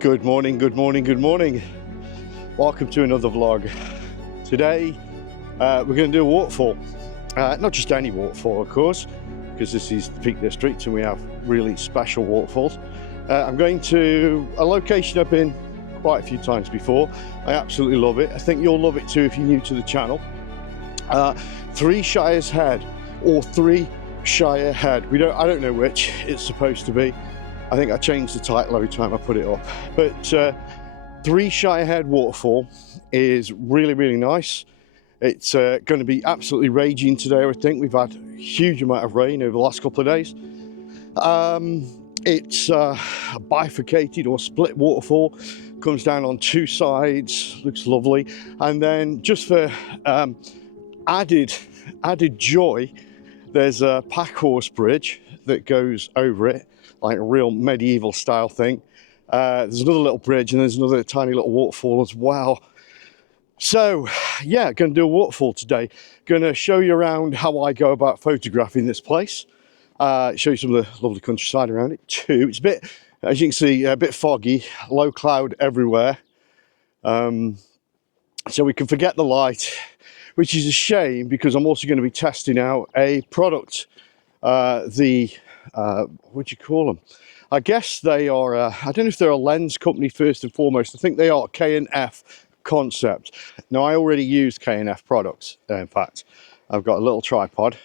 Good morning, good morning, good morning. Welcome to another vlog. Today we're going to do a waterfall. Not just any waterfall, of course, because this is the Peak District and we have really special waterfalls. I'm going to a location I've been quite a few times before. I absolutely love it. I think you'll love it too if you're new to the channel. Three Shires Head, or Three Shire Head. I don't know which it's supposed to be. I think I changed the title every time I put it up. But Three Shire Head Waterfall is really, really nice. It's going to be absolutely raging today, I think. We've had a huge amount of rain over the last couple of days. It's a bifurcated or split waterfall. Comes down on two sides, looks lovely. And then just for added joy, there's a pack horse bridge that goes over it, like a real medieval style thing. There's another little bridge and there's another tiny little waterfall as well. So yeah, going to do a waterfall today. Going to show you around how I go about photographing this place. Show you some of the lovely countryside around it too. It's a bit, as you can see, a bit foggy, low cloud everywhere. So we can forget the light, which is a shame because I'm also going to be testing out a product. What do you call them? I guess they are, I don't know if they're a lens company first and foremost. I think they are K&F Concept. Now, I already use K&F products, in fact. I've got a little tripod,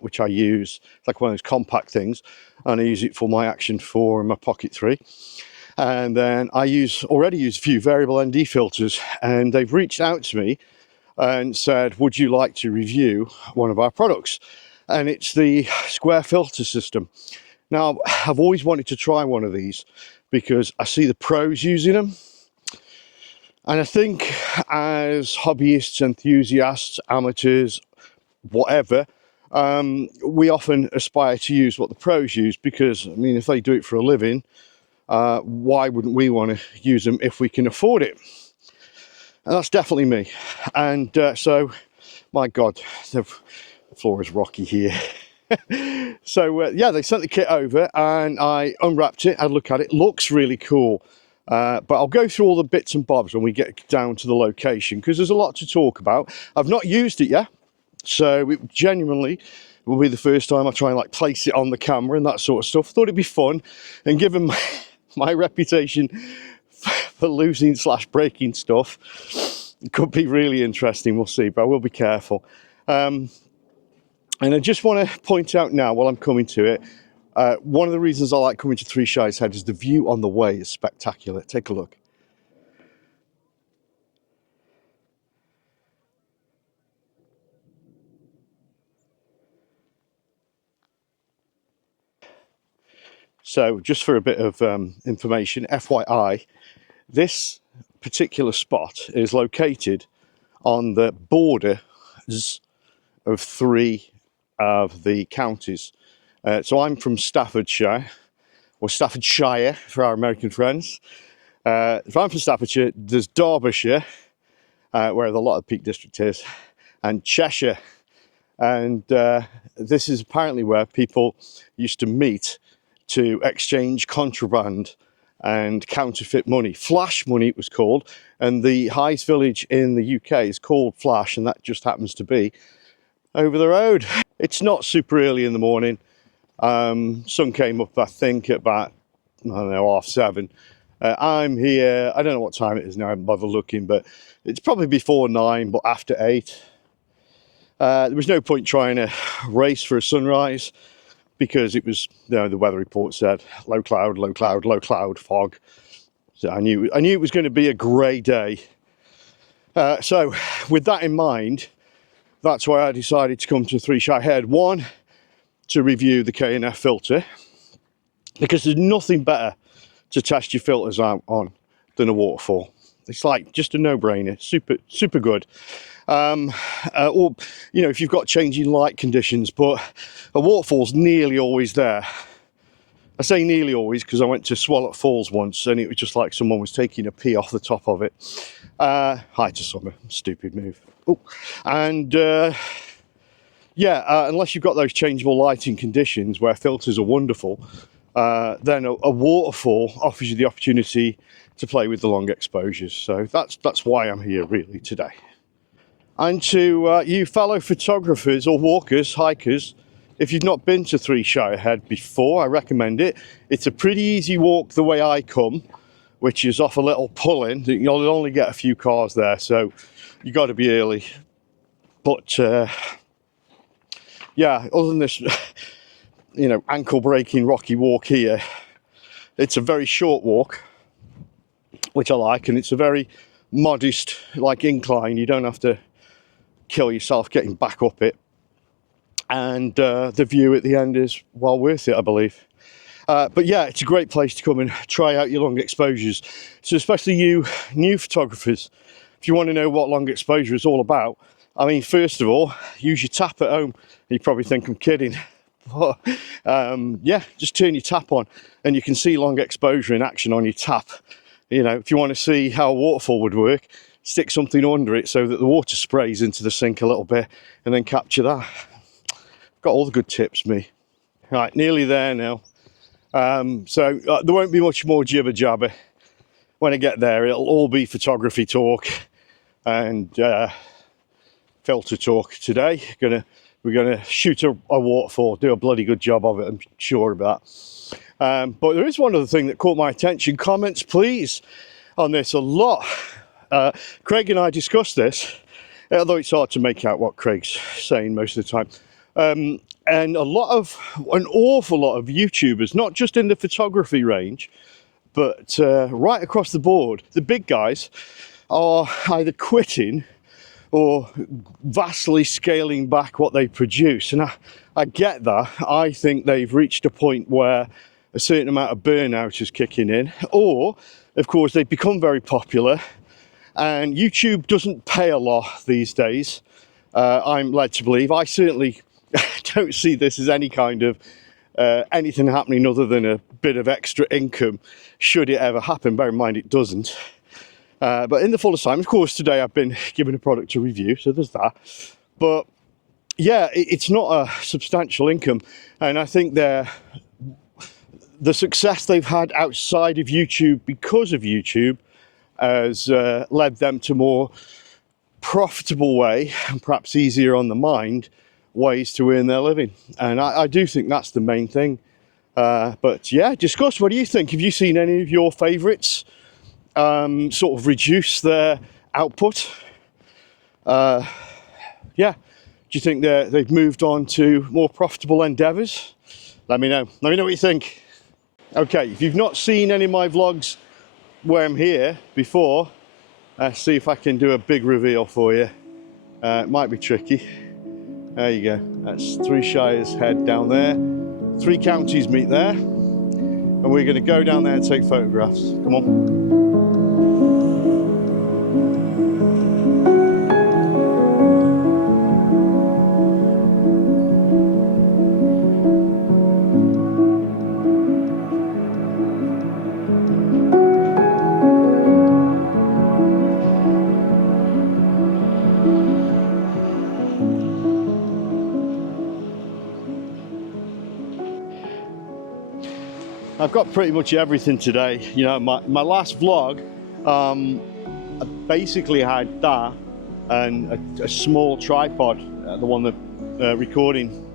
which I use, it's like one of those compact things, and I use it for my Action 4 and my Pocket 3. And then I already use a few variable ND filters, and they've reached out to me and said, would you like to review one of our products? And it's the square filter system. Now, I've always wanted to try one of these because I see the pros using them. And I think as hobbyists, enthusiasts, amateurs, whatever, we often aspire to use what the pros use because, I mean, if they do it for a living, why wouldn't we want to use them if we can afford it? And that's definitely me. And so, my God, the floor is rocky here. So yeah, they sent the kit over and I unwrapped it, had a look at it. Looks really cool. But I'll go through all the bits and bobs when we get down to the location because there's a lot to talk about. I've not used it yet, so it genuinely will be the first time I try and like place it on the camera and that sort of stuff. Thought it'd be fun, and given my reputation for losing / breaking stuff, it could be really interesting. We'll see, but I will be careful. And I just want to point out now, while I'm coming to it, one of the reasons I like coming to Three Shires Head is the view on the way is spectacular. Take a look. So just for a bit of information, FYI, this particular spot is located on the borders of three of the counties. So I'm from Staffordshire, or Staffordshire for our American friends. If I'm from Staffordshire, there's Derbyshire, where a lot of Peak District is, and Cheshire. And this is apparently where people used to meet to exchange contraband and counterfeit money. Flash money it was called, and the highest village in the UK is called Flash, and that just happens to be over the road. It's not super early in the morning. Sun came up, I think, at about, I don't know, 7:30. I'm here, I don't know what time it is now, I haven't bothered looking, but it's probably before 9, but after 8. There was no point trying to race for a sunrise because it was, you know, the weather report said low cloud, low cloud, low cloud, fog. So I knew it was going to be a grey day. So with that in mind, that's why I decided to come to Three Shire Head. One, to review the K&F filter, because there's nothing better to test your filters out on than a waterfall. It's like just a no-brainer, super good. Or, you know, if you've got changing light conditions, but a waterfall's nearly always there. I say nearly always because I went to Swallow Falls once and it was just like someone was taking a pee off the top of it. Hi to summer, stupid move. Oh, and yeah, unless you've got those changeable lighting conditions where filters are wonderful, then a waterfall offers you the opportunity to play with the long exposures. So that's why I'm here really today. And to you fellow photographers or walkers, hikers, if you've not been to Three Shires Head before, I recommend it. It's a pretty easy walk the way I come, which is off a little pull-in. You'll only get a few cars there, so you got to be early. But yeah, other than this, you know, ankle-breaking rocky walk here, it's a very short walk, which I like, and it's a very modest, like, incline. You don't have to kill yourself getting back up it. And the view at the end is well worth it, I believe. But yeah, it's a great place to come and try out your long exposures. So especially you new photographers, if you want to know what long exposure is all about, I mean, first of all, use your tap at home. You probably think I'm kidding. But yeah, just turn your tap on and you can see long exposure in action on your tap. You know, if you want to see how a waterfall would work, stick something under it so that the water sprays into the sink a little bit and then capture that. Got all the good tips, me. Right, nearly there now. So there won't be much more jibber jabber. When I get there, it'll all be photography talk and filter talk today. We're gonna shoot a waterfall, do a bloody good job of it, I'm sure of that. But there is one other thing that caught my attention. Comments, please, on this a lot. Craig and I discussed this, although it's hard to make out what Craig's saying most of the time. And an awful lot of YouTubers, not just in the photography range, but right across the board, the big guys are either quitting or vastly scaling back what they produce. And I get that. I think they've reached a point where a certain amount of burnout is kicking in, or of course they've become very popular and YouTube doesn't pay a lot these days. I'm led to believe. I certainly don't see this as any kind of anything happening other than a bit of extra income, should it ever happen. Bear in mind it doesn't. But in the fullest time, of course, today I've been given a product to review, so there's that. But yeah, it's not a substantial income, and I think the success they've had outside of YouTube because of YouTube has led them to more profitable way, and perhaps easier on the mind, ways to earn their living. And I do think that's the main thing. But yeah, discuss, what do you think? Have you seen any of your favourites sort of reduce their output? Yeah, do you think they've moved on to more profitable endeavours? Let me know. Let me know what you think. Okay, if you've not seen any of my vlogs where I'm here before, see if I can do a big reveal for you. It might be tricky. There you go. That's Three Shires Head down there. 3 counties meet there. And we're going to go down there and take photographs. Come on. I've got pretty much everything today. You know, my last vlog, I basically had that and a small tripod, the one the recording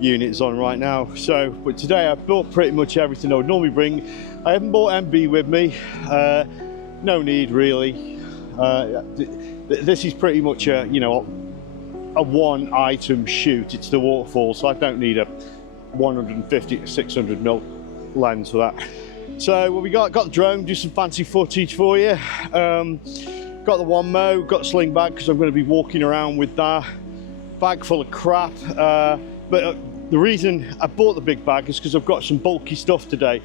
unit is on right now. So, but today I've bought pretty much everything I would normally bring. I haven't bought MB with me. No need really. This is pretty much a, you know, a one item shoot. It's the waterfall, so I don't need a 150 to 600 mil lens for that. So what we got the drone, do some fancy footage for you. Got the one mo, got a sling bag because I'm going to be walking around with that. Bag full of crap. But the reason I bought the big bag is because I've got some bulky stuff today,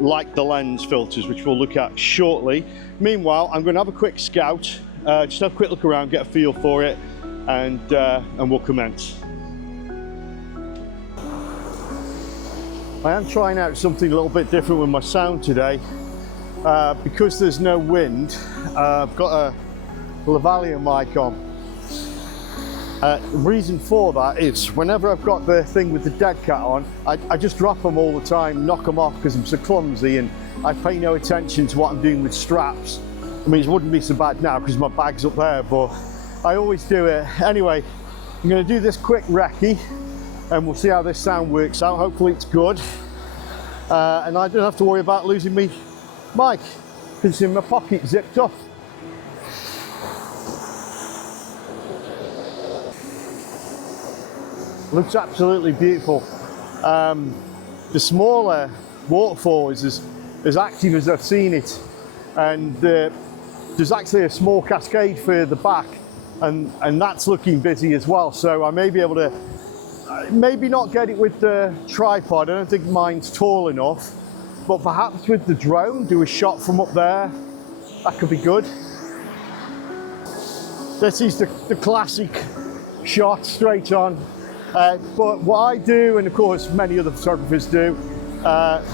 like the lens filters, which we'll look at shortly. Meanwhile, I'm going to have a quick scout, just have a quick look around, get a feel for it, and we'll commence. I am trying out something a little bit different with my sound today. Because there's no wind, I've got a lavalier mic on. The reason for that is whenever I've got the thing with the dead cat on, I just drop them all the time, knock them off because I'm so clumsy, and I pay no attention to what I'm doing with straps. I mean, it wouldn't be so bad now because my bag's up there, but I always do it. Anyway, I'm going to do this quick recce and we'll see how this sound works out. Hopefully it's good. And I don't have to worry about losing me mic because it's in my pocket zipped up. Looks absolutely beautiful. The smaller waterfall is as active as I've seen it, and there's actually a small cascade further back, and that's looking busy as well. So I may be able to maybe not get it with the tripod. I don't think mine's tall enough, but perhaps with the drone, do a shot from up there. That could be good. This is the classic shot straight on. But what I do, and of course many other photographers do,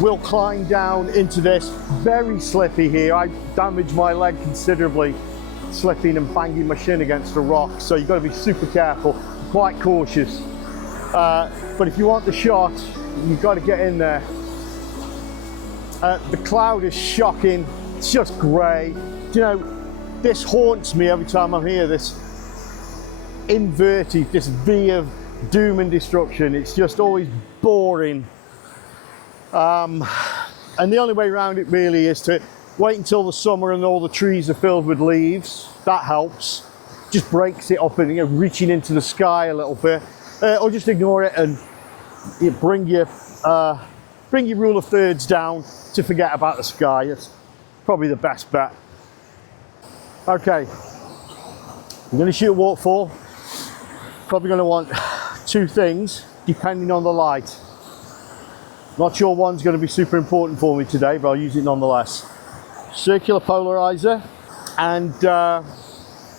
we'll climb down into this. Very slippy here. I damaged my leg considerably slipping and banging my shin against a rock, so you've got to be super careful, quite cautious. But if you want the shot, you've got to get in there. The cloud is shocking. It's just grey. You know, this haunts me every time I'm here, this inverted, this V of doom and destruction. It's just always boring. And the only way around it really is to wait until the summer and all the trees are filled with leaves. That helps. Just breaks it up and, you know, reaching into the sky a little bit. Or just ignore it and bring your rule of thirds down to forget about the sky. It's probably the best bet. Okay, I'm going to shoot a waterfall. Probably going to want two things depending on the light. Not sure one's going to be super important for me today, but I'll use it nonetheless. Circular polarizer and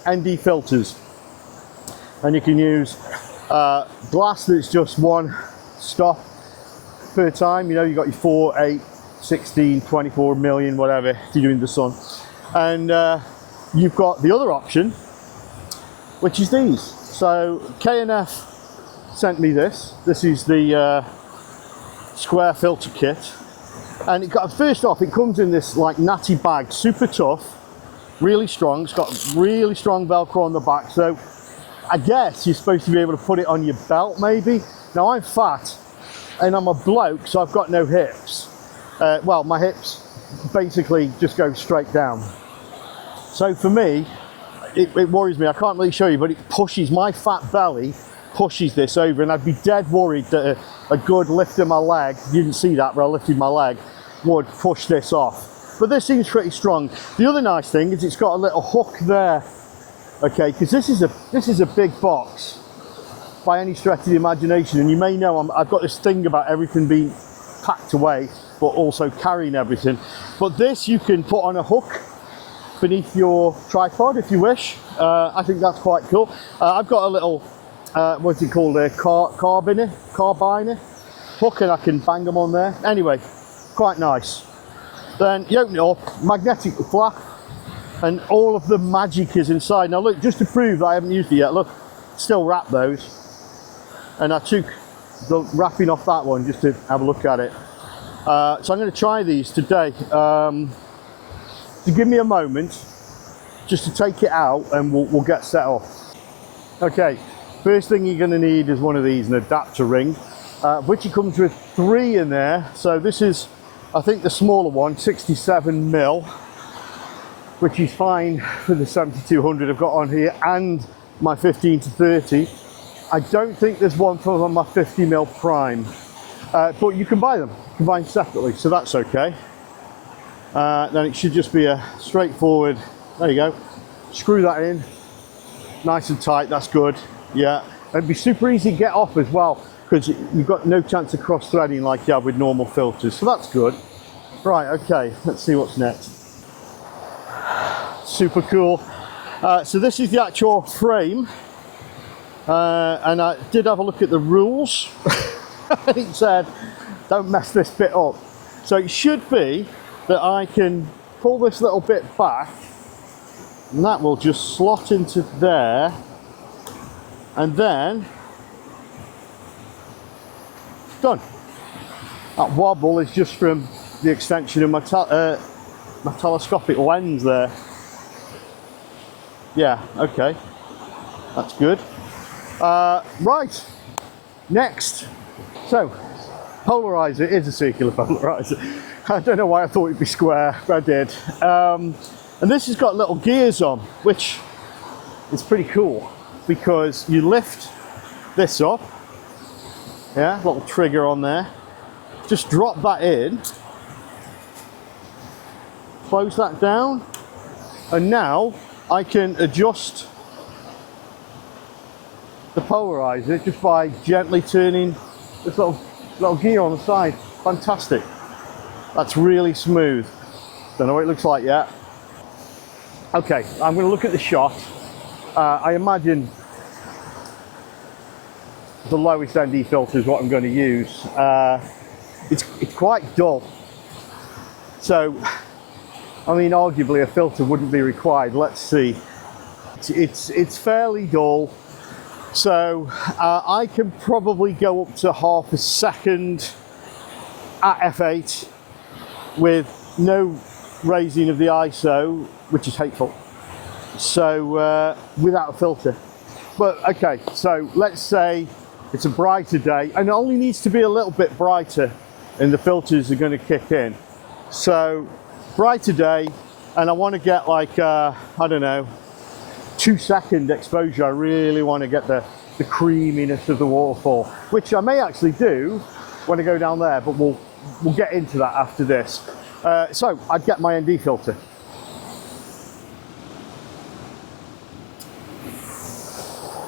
ND filters, and you can use glass that's just one stop per time. You know, you've got your 4, 8, 16, 24 million, whatever, if you're doing the sun. And you've got the other option, which is these. So K&F sent me this. This is the square filter kit. And first off, it comes in this like natty bag, super tough, really strong. It's got really strong Velcro on the back. So I guess you're supposed to be able to put it on your belt maybe. Now I'm fat and I'm a bloke, so I've got no hips. Well, my hips basically just go straight down. So for me, it worries me. I can't really show you, but it pushes, my fat belly pushes this over, and I'd be dead worried that a good lift of my leg, you didn't see that, but I lifted my leg, would push this off. But this seems pretty strong. The other nice thing is it's got a little hook there. Okay, because this is a big box by any stretch of the imagination, and you may know I've got this thing about everything being packed away, but also carrying everything. But this you can put on a hook beneath your tripod if you wish. I think that's quite cool. I've got a little, what's it called, a carbiner hook, and I can bang them on there. Anyway, quite nice. Then you open it up, magnetic flap, and all of the magic is inside. Now look, just to prove that I haven't used it yet, look, still wrap those. And I took the wrapping off that one just to have a look at it. So I'm going to try these today. To give me a moment just to take it out and we'll get set up. Okay, first thing you're going to need is one of these, an adapter ring, which it comes with 3 in there. So this is, I think, the smaller one, 67 mil, which is fine for the 7200 I've got on here, and my 15 to 30. I don't think there's one for my 50 mil prime, but you can buy them. You can buy them separately, so that's okay. Then it should just be a straightforward, there you go, screw that in, nice and tight, that's good, yeah. It'd be super easy to get off as well, because you've got no chance of cross-threading like you have with normal filters, so that's good. Right, okay, let's see what's next. Super cool. So this is the actual frame, and I did have a look at the rules, and it said, don't mess this bit up. So it should be that I can pull this little bit back, and that will just slot into there, and then done. That wobble is just from the extension of my telescopic lens there. Yeah, okay, that's good. Right, next. So, polarizer is a circular polarizer. I don't know why I thought it'd be square, but I did. And this has got little gears on, which is pretty cool because you lift this up. Yeah, little trigger on there. Just drop that in, close that down, and now I can adjust the polarizer just by gently turning this little gear on the side. Fantastic. That's really smooth. Don't know what it looks like yet. Okay, I'm going to look at the shot. I imagine the lowest ND filter is what I'm going to use. It's quite dull. So, I mean, arguably a filter wouldn't be required. Let's see. It's fairly dull. So I can probably go up to half a second at f8 with no raising of the ISO, which is hateful. So without a filter. But okay, so let's say it's a brighter day, and it only needs to be a little bit brighter and the filters are going to kick in. So brighter day, and I want to get like I don't know, 2-second exposure. I really want to get the creaminess of the waterfall, which I may actually do when I go down there, but we'll get into that after this. So I'd get my ND filter.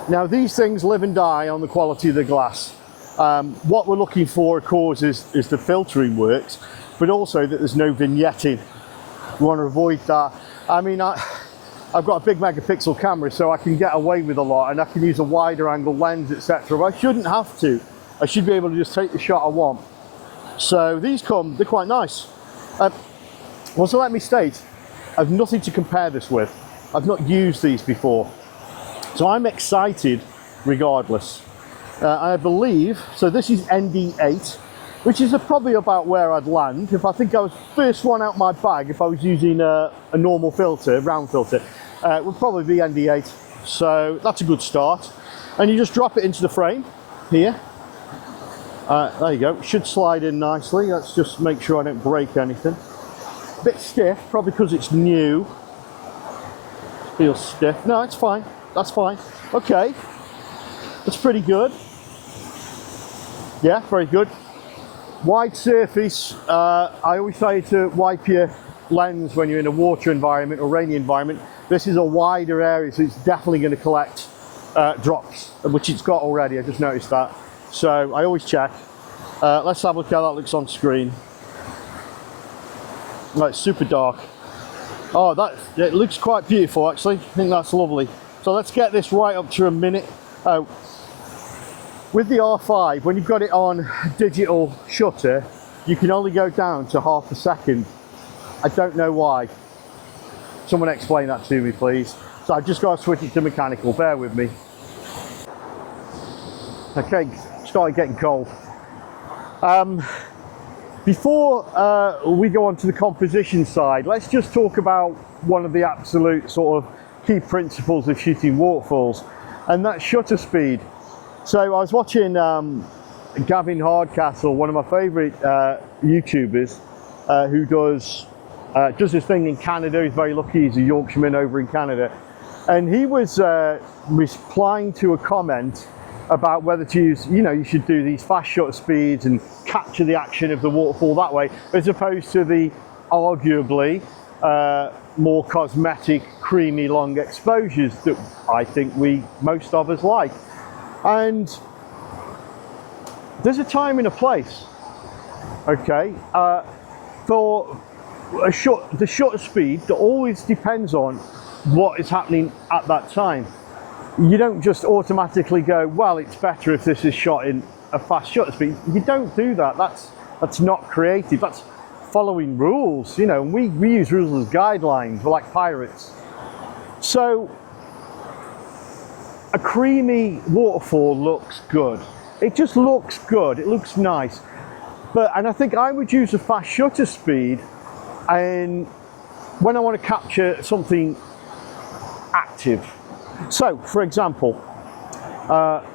Now these things live and die on the quality of the glass. What we're looking for, of course, is the filtering works, but also that there's no vignetting. We want to avoid that. I mean, I've got a big megapixel camera, so I can get away with a lot, and I can use a wider angle lens, etc. But I shouldn't have to. I should be able to just take the shot I want. So these they're quite nice. Also, let me state, I've nothing to compare this with. I've not used these before. So I'm excited regardless. I believe, so this is ND8, which is probably about where I'd land. If I think I was first one out my bag, if I was using a normal filter, round filter, it would probably be ND8. So that's a good start. And you just drop it into the frame here. There you go, it should slide in nicely. Let's just make sure I don't break anything. A bit stiff, probably because it's new. Feels stiff. No, it's fine, that's fine. Okay, that's pretty good. Yeah, very good. Wide surface. I always say to wipe your lens when you're in a water environment or rainy environment. This is a wider area, so it's definitely going to collect drops, which it's got already. I just noticed that. So I always check. Let's have a look how that looks on screen. Right, it's super dark. Oh, it looks quite beautiful actually. I think that's lovely. So let's get this right up to a minute. Oh, with the R5, when you've got it on digital shutter, you can only go down to half a second. I don't know why. Someone explain that to me, please. So I've just got to switch it to mechanical. Bear with me. Okay, started getting cold. Before we go on to the composition side, let's just talk about one of the absolute sort of key principles of shooting waterfalls, and that's shutter speed. So I was watching Gavin Hardcastle, one of my favourite YouTubers, who does this thing in Canada. He's very lucky, he's a Yorkshireman over in Canada. And he was replying to a comment about whether to use, you should do these fast shutter speeds and capture the action of the waterfall that way, as opposed to the arguably more cosmetic, creamy, long exposures that I think most of us like. And there's a time and a place, okay, for the shutter speed that always depends on what is happening at that time. You don't just automatically go, well, it's better if this is shot in a fast shutter speed. You don't do that. That's not creative. That's following rules, and we use rules as guidelines. We're like pirates. So a creamy waterfall looks good. It just looks good, it looks nice. And I think I would use a fast shutter speed and when I want to capture something active. So, for example,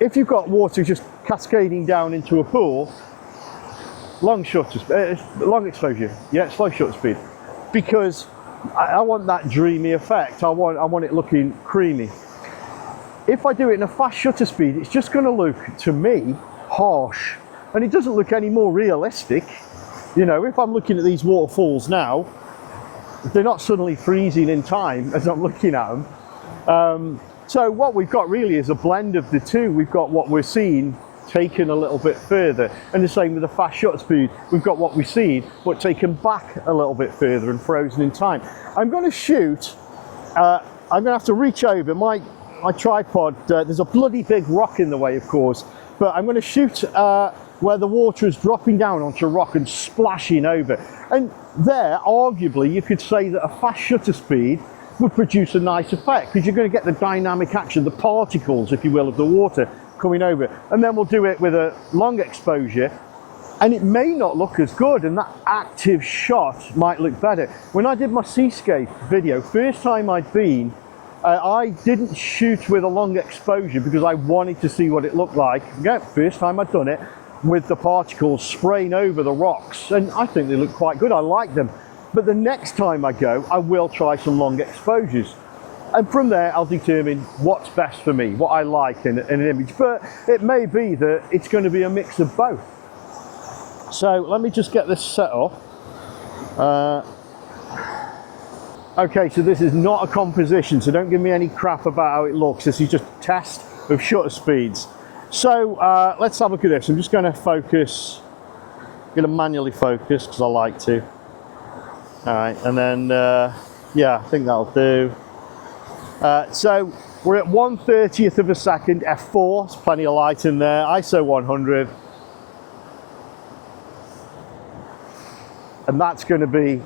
if you've got water just cascading down into a pool, long exposure, yeah, slow shutter speed, because I want that dreamy effect. I want it looking creamy. If I do it in a fast shutter speed, it's just going to look, to me, harsh, and it doesn't look any more realistic. You know, if I'm looking at these waterfalls now, they're not suddenly freezing in time as I'm looking at them. So what we've got really is a blend of the two. We've got what we're seeing taken a little bit further, and the same with the fast shutter speed. We've got what we've seen, but taken back a little bit further and frozen in time. I'm going to shoot, I'm going to have to reach over my tripod. There's a bloody big rock in the way, of course, but I'm going to shoot where the water is dropping down onto a rock and splashing over. And there, arguably, you could say that a fast shutter speed would produce a nice effect, because you're going to get the dynamic action, the particles, if you will, of the water coming over. And then we'll do it with a long exposure, and it may not look as good, and that active shot might look better. When I did my seascape video, first time I'd been, I didn't shoot with a long exposure because I wanted to see what it looked like. Yeah, first time I'd done it, with the particles spraying over the rocks, and I think they look quite good. I like them. But the next time I go, I will try some long exposures, and from there I'll determine what's best for me, what I like in an image. But it may be that it's going to be a mix of both. So let me just get this set up. Okay, so this is not a composition, so don't give me any crap about how it looks. This is just a test of shutter speeds. So let's have a look at this. I'm just going to focus, going to manually focus because I like to. All right, and then yeah, I think that'll do. So we're at 1/30th of a second, f4, there's plenty of light in there, ISO 100. And that's going to be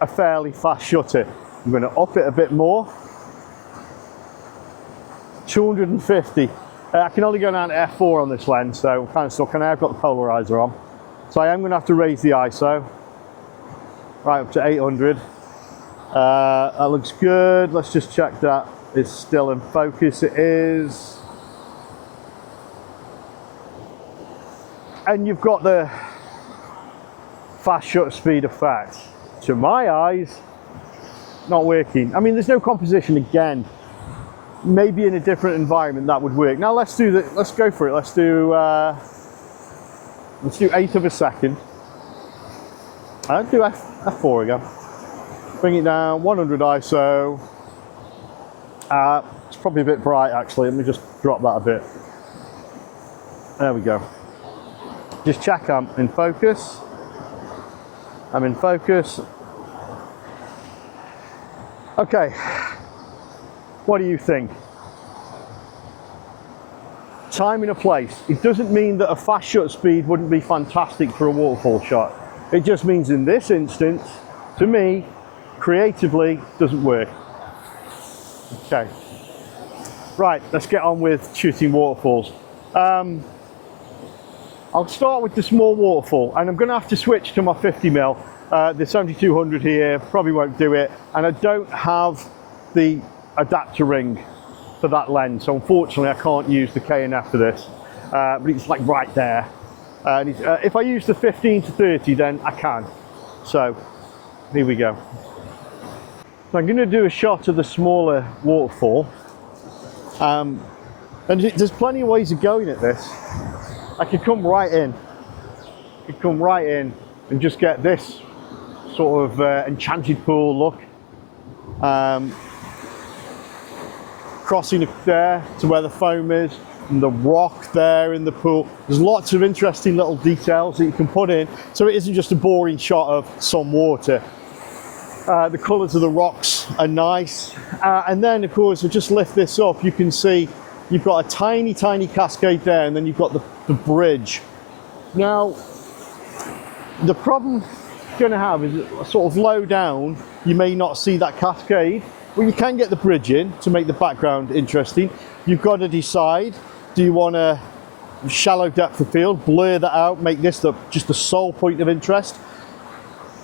a fairly fast shutter. I'm going to up it a bit more. 250. I can only go down to f4 on this lens, so I'm kind of stuck, and I've got the polarizer on. So I am going to have to raise the ISO right up to 800. That looks good. Let's just check that it's still in focus. It is. And you've got the fast shutter speed effect. To my eyes, not working. I mean, there's no composition again. Maybe in a different environment that would work. Now let's do that. Let's go for it. Let's do 1/8 of a second. I'll do f4 again. Bring it down, 100 ISO. It's probably a bit bright actually. Let me just drop that a bit. There we go. Just check I'm in focus. I'm in focus. Okay. What do you think? Time and a place. It doesn't mean that a fast shutter speed wouldn't be fantastic for a waterfall shot. It just means in this instance, to me, creatively, doesn't work. Okay. Right, let's get on with shooting waterfalls. I'll start with the small waterfall, and I'm going to have to switch to my 50mm. The 7200 here probably won't do it, and I don't have the adapter ring for that lens, so unfortunately I can't use the K&F for this, but it's like right there. And if I use the 15 to 30 then I can. So here we go. So I'm going to do a shot of the smaller waterfall, and there's plenty of ways of going at this. I could come right in, and just get this sort of enchanted pool look. Crossing there to where the foam is, and the rock there in the pool. There's lots of interesting little details that you can put in, so it isn't just a boring shot of some water. The colours of the rocks are nice, and then of course, if I just lift this up, you can see you've got a tiny cascade there, and then you've got the bridge. Now, the problem you're going to have is sort of low down, you may not see that cascade. Well, you can get the bridge in to make the background interesting. You've got to decide, do you want a shallow depth of field, blur that out, make this just the sole point of interest?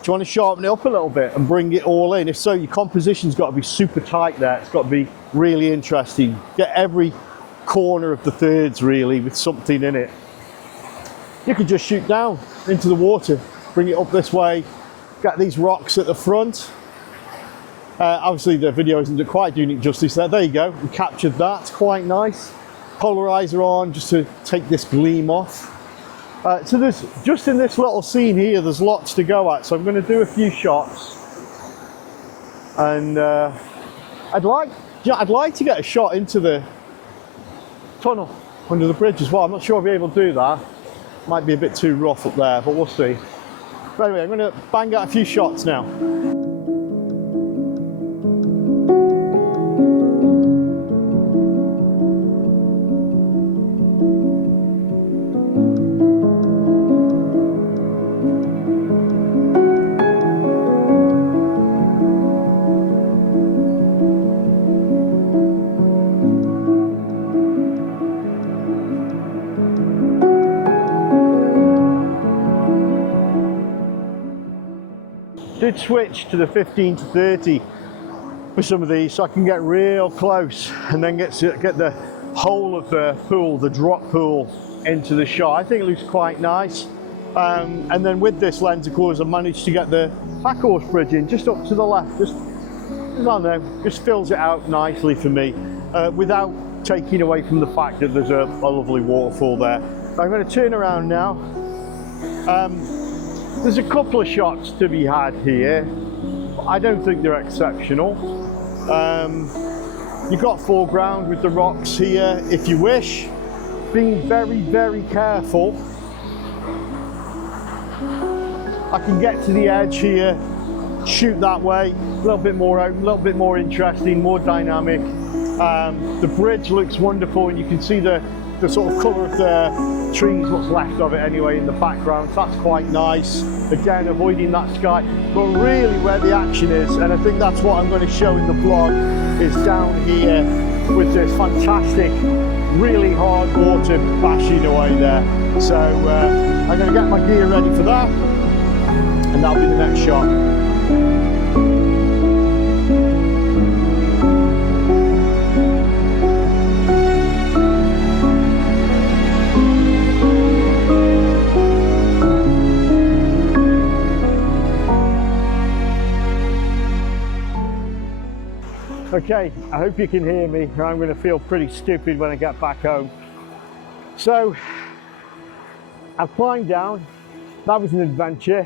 Do you want to sharpen it up a little bit and bring it all in? If so, your composition's got to be super tight there. It's got to be really interesting. Get every corner of the thirds really with something in it. You could just shoot down into the water, bring it up this way, get these rocks at the front. Obviously the video isn't quite doing it justice there. There you go, we captured that, it's quite nice. Polarizer on just to take this gleam off. So there's, just in this little scene here, there's lots to go at. So I'm going to do a few shots. And I'd like to get a shot into the tunnel under the bridge as well. I'm not sure I'll be able to do that. Might be a bit too rough up there, but we'll see. But anyway, I'm going to bang out a few shots now. Did switch to the 15 to 30 for some of these so I can get real close and then get the whole of the pool, the drop pool, into the shot. I think it looks quite nice. And then with this lens, of course, I managed to get the back horse bridge in just up to the left, just I don't know, just fills it out nicely for me without taking away from the fact that there's a lovely waterfall there. I'm going to turn around now. There's a couple of shots to be had here. I don't think they're exceptional. You've got foreground with the rocks here if you wish. Being very, very careful. I can get to the edge here, shoot that way, a little bit more open, a little bit more interesting, more dynamic. The bridge looks wonderful and you can see the sort of colour of the trees, what's left of it anyway, in the background, so that's quite nice. Again, avoiding that sky, but really where the action is, and I think that's what I'm going to show in the vlog, is down here with this fantastic, really hard water bashing away there. So I'm going to get my gear ready for that, and that'll be the next shot. Okay, I hope you can hear me. I'm going to feel pretty stupid when I get back home. So, I've climbed down. That was an adventure,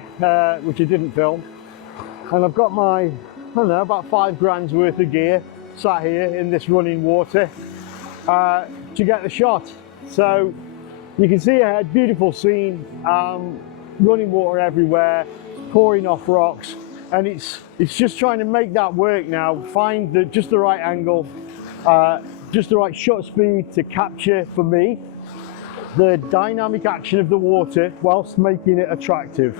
which I didn't film. And I've got my, I don't know, about 5 grand's worth of gear sat here in this running water to get the shot. So, you can see ahead, beautiful scene, running water everywhere, pouring off rocks. And it's just trying to make that work now, find just the right angle, just the right shot speed to capture, for me, the dynamic action of the water whilst making it attractive.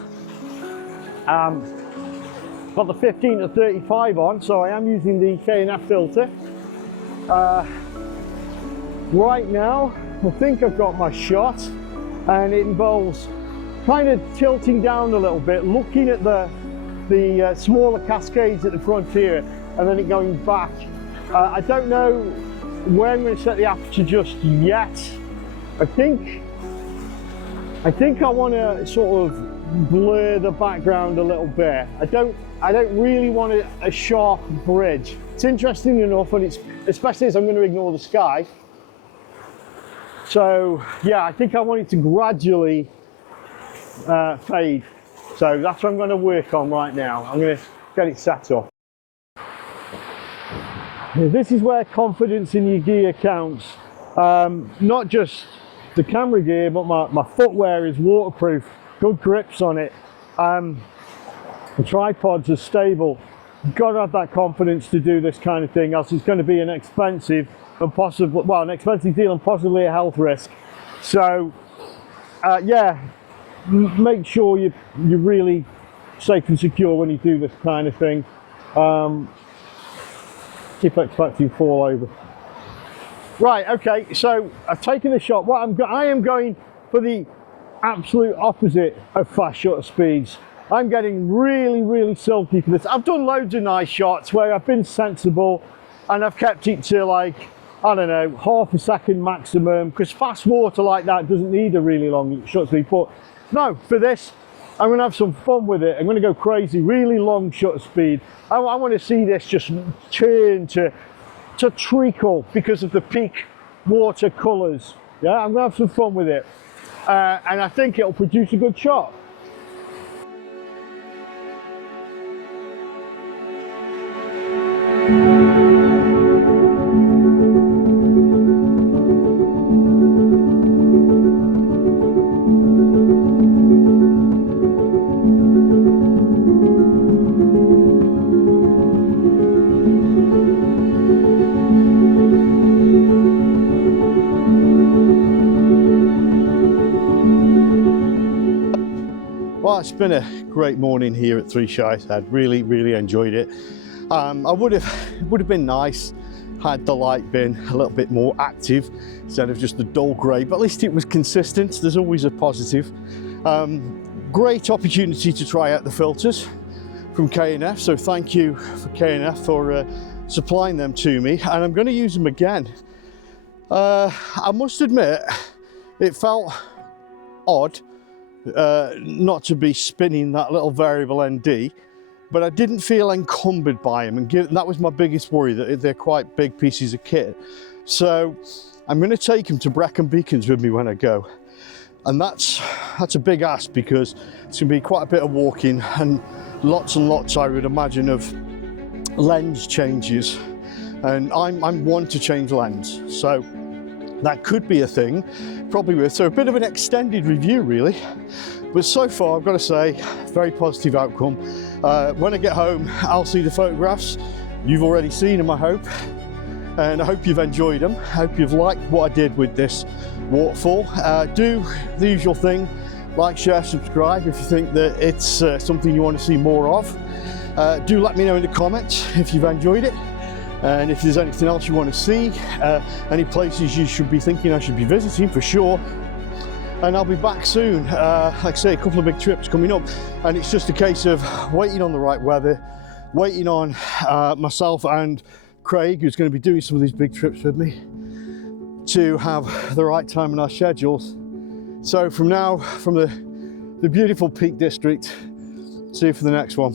Got the 15 to 35 on, so I am using the Kentfaith filter. Right now, I think I've got my shot, and it involves kind of tilting down a little bit, looking at the smaller cascades at the frontier, and then it going back. I don't know where I'm going to set the aperture just yet. I think I want to sort of blur the background a little bit. I don't really want a sharp bridge. It's interesting enough, and it's especially as I'm going to ignore the sky. So yeah, I think I want it to gradually fade. So that's what I'm going to work on right now. I'm going to get it set up. This is where confidence in your gear counts. Not just the camera gear, but my footwear is waterproof, good grips on it. The tripods are stable. You've got to have that confidence to do this kind of thing, else it's going to be an expensive and possibly, well, an expensive deal and possibly a health risk. So yeah, make sure you're really safe and secure when you do this kind of thing. keep expecting fall over. Right, okay, so I've taken the shot. I am going for the absolute opposite of fast shutter speeds. I'm getting really, really silky for this. I've done loads of nice shots where I've been sensible and I've kept it to like, I don't know, half a second maximum, because fast water like that doesn't need a really long shutter speed. But no, for this, I'm going to have some fun with it. I'm going to go crazy, really long shutter speed. I want to see this just turn to treacle because of the peak water colours. Yeah, I'm going to have some fun with it. And I think it'll produce a good shot. Well, it's been a great morning here at Three Shires Head. Really, really enjoyed it. It would have been nice had the light been a little bit more active instead of just a dull grey, but at least it was consistent. There's always a positive. Great opportunity to try out the filters from K&F, so thank you for K&F for supplying them to me, and I'm going to use them again. I must admit, it felt odd not to be spinning that little variable ND, but I didn't feel encumbered by them, and that was my biggest worry, that they're quite big pieces of kit. So I'm going to take them to Brecon Beacons with me when I go, and that's a big ask, because it's going to be quite a bit of walking and lots, I would imagine, of lens changes, and I'm one to change lens, so that could be a thing, probably with. So a bit of an extended review really, but so far I've got to say, very positive outcome. When I get home, I'll see the photographs. You've already seen them, I hope, and I hope you've enjoyed them. I hope you've liked what I did with this waterfall. Do the usual thing, like, share, subscribe if you think that it's something you want to see more of. Do let me know in the comments if you've enjoyed it, and if there's anything else you want to see, any places you should be thinking I should be visiting for sure. And I'll be back soon. Like I say, a couple of big trips coming up, and it's just a case of waiting on the right weather, waiting on myself and Craig, who's going to be doing some of these big trips with me, to have the right time in our schedules. So from now, from the beautiful Peak District, see you for the next one.